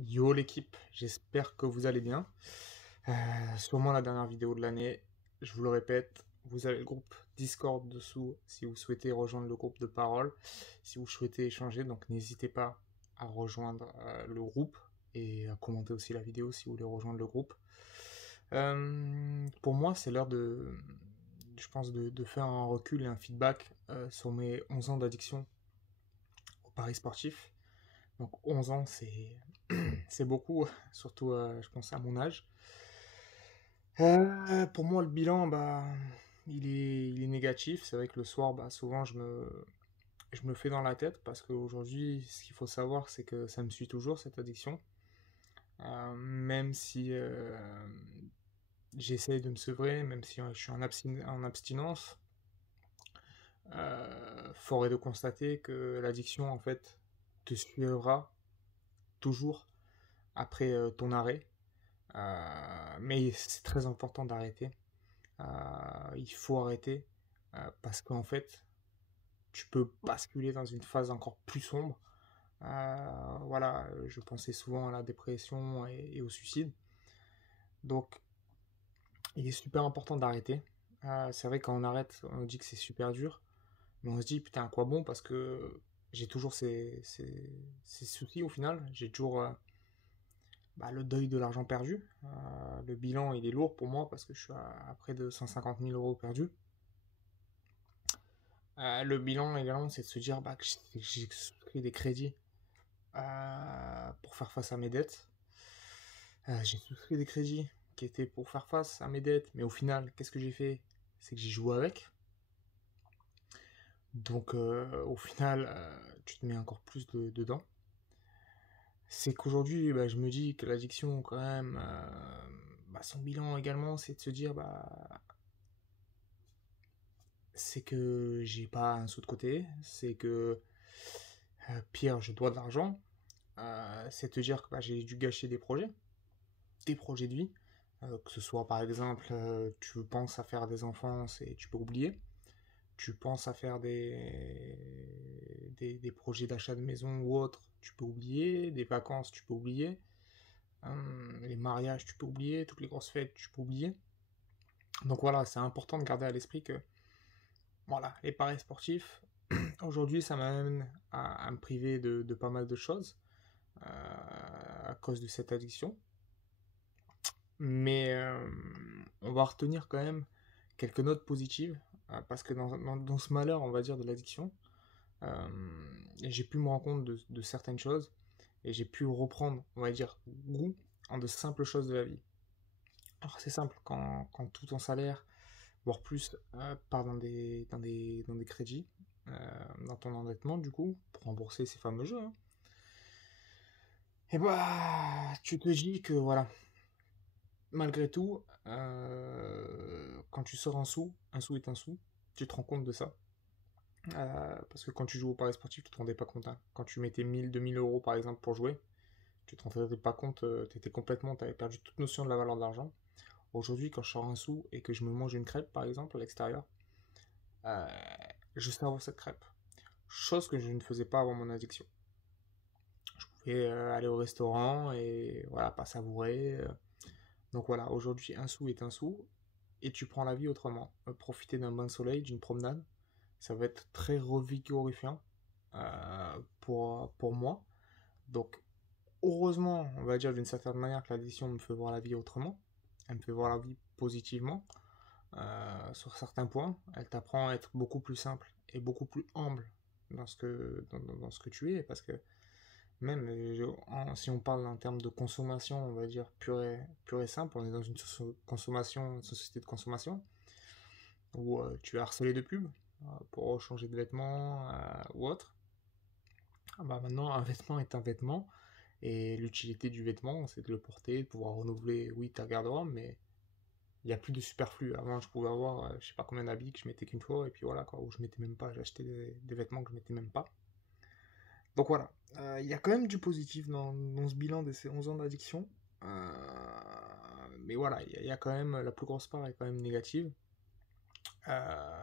Yo l'équipe, j'espère que vous allez bien. Sûrement la dernière vidéo de l'année, je vous le répète, vous avez le groupe Discord dessous si vous souhaitez rejoindre le groupe de parole, si vous souhaitez échanger, donc n'hésitez pas à rejoindre le groupe et à commenter aussi la vidéo si vous voulez rejoindre le groupe. Pour moi, c'est l'heure je pense, de faire un recul et un feedback sur mes 11 ans d'addiction au paris sportif. Donc 11 ans, c'est beaucoup, surtout je pense à mon âge. Pour moi, le bilan, bah, il est négatif. C'est vrai que le soir, bah, souvent, je me fais dans la tête parce qu'aujourd'hui, ce qu'il faut savoir, c'est que ça me suit toujours, cette addiction. Même si j'essaye de me sevrer, même si je suis en abstinence, fort est de constater que l'addiction, en fait, te suivra toujours après ton arrêt. Mais c'est très important d'arrêter. Il faut arrêter parce qu'en fait, tu peux basculer dans une phase encore plus sombre. Voilà, je pensais souvent à la dépression et au suicide. Donc, il est super important d'arrêter. C'est vrai quand on arrête, on dit que c'est super dur, mais on se dit putain à quoi bon parce que j'ai toujours ces soucis au final. J'ai toujours bah, le deuil de l'argent perdu. Le bilan il est lourd pour moi parce que je suis à près de 150 000 euros perdus. Le bilan également, c'est de se dire bah, que j'ai souscrit des crédits pour faire face à mes dettes. J'ai souscrit des crédits qui étaient pour faire face à mes dettes, mais au final, qu'est-ce que j'ai fait? C'est que j'ai joué avec. Donc au final, tu te mets encore plus dedans. C'est qu'aujourd'hui, bah, je me dis que l'addiction, quand même, bah, son bilan également, c'est de se dire bah, c'est que j'ai pas un sou de côté, c'est que pire, je dois de l'argent, c'est te dire que bah, j'ai dû gâcher des projets de vie, que ce soit par exemple, tu penses à faire des enfants, tu peux oublier, tu penses à faire des projets d'achat de maison ou autre, tu peux oublier, des vacances, tu peux oublier, les mariages, tu peux oublier, toutes les grosses fêtes, tu peux oublier. Donc voilà, c'est important de garder à l'esprit que voilà, les paris sportifs, aujourd'hui, ça m'amène à me priver de pas mal de choses à cause de cette addiction. Mais on va retenir quand même quelques notes positives, parce que dans ce malheur, on va dire, de l'addiction, euh, j'ai pu me rendre compte de certaines choses, et j'ai pu reprendre, on va dire, goût en de simples choses de la vie. Alors c'est simple, quand tout ton salaire, voire plus, part dans des crédits, dans ton endettement, du coup, pour rembourser ces fameux jeux, hein, et bah, tu te dis que voilà, malgré tout, quand tu sors un sou est un sou, tu te rends compte de ça. Parce que quand tu joues au paris sportif, tu te rendais pas compte, hein. Quand tu mettais 1000, 2000 euros par exemple pour jouer, tu te rendais pas compte, t'avais perdu toute notion de la valeur de l'argent. Aujourd'hui, quand je sors un sou et que je me mange une crêpe par exemple à l'extérieur, euh, je savoure cette crêpe. Chose que je ne faisais pas avant mon addiction. Je pouvais aller au restaurant et voilà, pas savourer. Donc voilà, aujourd'hui, un sou est un sou et tu prends la vie autrement. Profiter d'un bain de soleil, d'une promenade, ça va être très revigorifiant pour moi. Donc, heureusement, on va dire d'une certaine manière que l'addiction me fait voir la vie autrement. Elle me fait voir la vie positivement sur certains points. Elle t'apprend à être beaucoup plus simple et beaucoup plus humble dans ce que tu es. Parce que même si on parle en termes de consommation, on va dire pure et simple, on est dans une société de consommation où tu es harcelé de pubs pour changer de vêtements ou autre. Ah bah maintenant, un vêtement est un vêtement et l'utilité du vêtement, c'est de le porter, de pouvoir renouveler, oui, ta garde-robe, mais il n'y a plus de superflu. Avant, je pouvais avoir, je sais pas combien d'habits que je mettais qu'une fois, et puis voilà, quoi, ou je mettais même pas, j'achetais des vêtements que je mettais même pas. Donc voilà, il y a quand même du positif dans ce bilan de ces 11 ans d'addiction. Mais voilà, il y a quand même, la plus grosse part est quand même négative. Euh,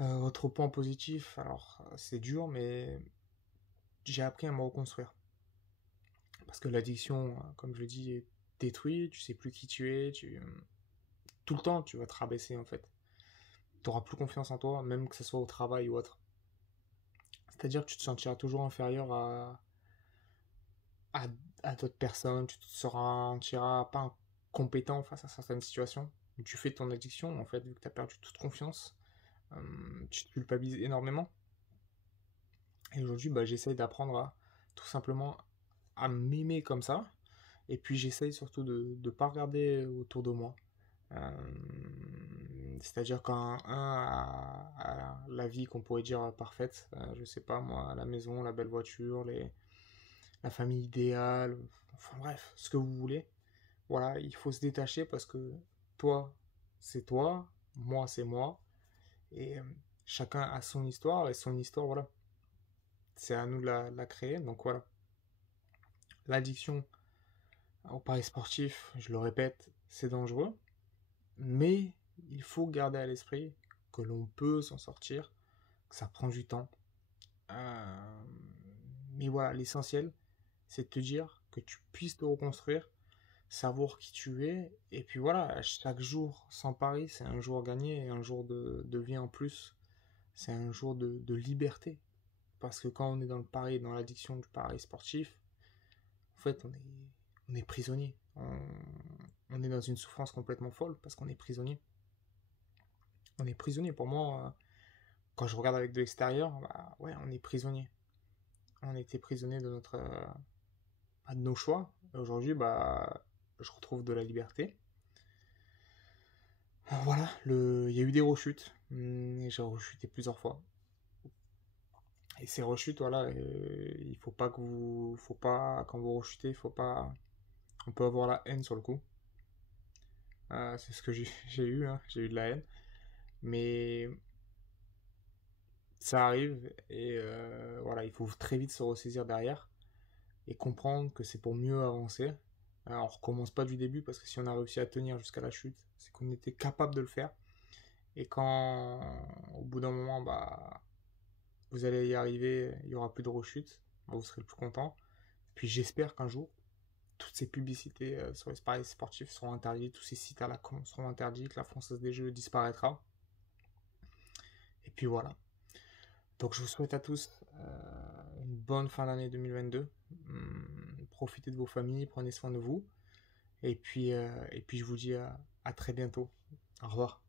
Autre point positif, alors c'est dur, mais j'ai appris à me reconstruire. Parce que l'addiction, comme je le dis, détruit, tu sais plus qui tu es, tout le temps, tu vas te rabaisser en fait. Tu n'auras plus confiance en toi, même que ce soit au travail ou autre. C'est-à-dire que tu te sentiras toujours inférieur à, à d'autres personnes, tu te sentiras pas compétent face à certaines situations. Tu fais ton addiction, en fait, vu que tu as perdu toute confiance, tu te culpabilises énormément. Et aujourd'hui, bah, j'essaye d'apprendre à tout simplement à m'aimer comme ça. Et puis j'essaye surtout de ne pas regarder autour de moi. Euh, C'est-à-dire qu'un a la vie qu'on pourrait dire parfaite, je sais pas moi, la maison, la belle voiture, la famille idéale, enfin bref, ce que vous voulez. Voilà, il faut se détacher parce que toi, c'est toi, moi, c'est moi, et chacun a son histoire, et son histoire, voilà, c'est à nous de la créer. Donc voilà, l'addiction au paris sportif, je le répète, c'est dangereux, mais il faut garder à l'esprit que l'on peut s'en sortir, que ça prend du temps. Euh, mais voilà, l'essentiel, c'est de te dire que tu puisses te reconstruire, savoir qui tu es, et puis voilà, chaque jour sans pari, c'est un jour gagné, et un jour de vie en plus, c'est un jour de liberté. Parce que quand on est dans le pari, dans l'addiction du pari sportif, en fait, on est prisonnier. On est dans une souffrance complètement folle parce qu'on est prisonnier. On est prisonnier. Pour moi, quand je regarde avec de l'extérieur, bah, ouais, on est prisonnier. On était prisonnier de nos choix. Et aujourd'hui, bah, je retrouve de la liberté. Voilà, il y a eu des rechutes. Et j'ai rechuté plusieurs fois. Et ces rechutes, voilà, il faut pas faut pas, quand vous rechutez, faut pas, on peut avoir la haine sur le coup. C'est ce que j'ai eu, hein, j'ai eu de la haine. Mais ça arrive et voilà, il faut très vite se ressaisir derrière et comprendre que c'est pour mieux avancer. Alors, on recommence pas du début parce que si on a réussi à tenir jusqu'à la chute, c'est qu'on était capable de le faire. Et quand, au bout d'un moment, bah, vous allez y arriver, il y aura plus de rechute, bah, vous serez le plus content. Puis j'espère qu'un jour, toutes ces publicités sur les paris sportifs seront interdites, tous ces sites à la con seront interdits, que la Française des Jeux disparaîtra. Et puis voilà. Donc je vous souhaite à tous une bonne fin d'année 2022. Profitez de vos familles, prenez soin de vous. Et puis je vous dis à très bientôt. Au revoir.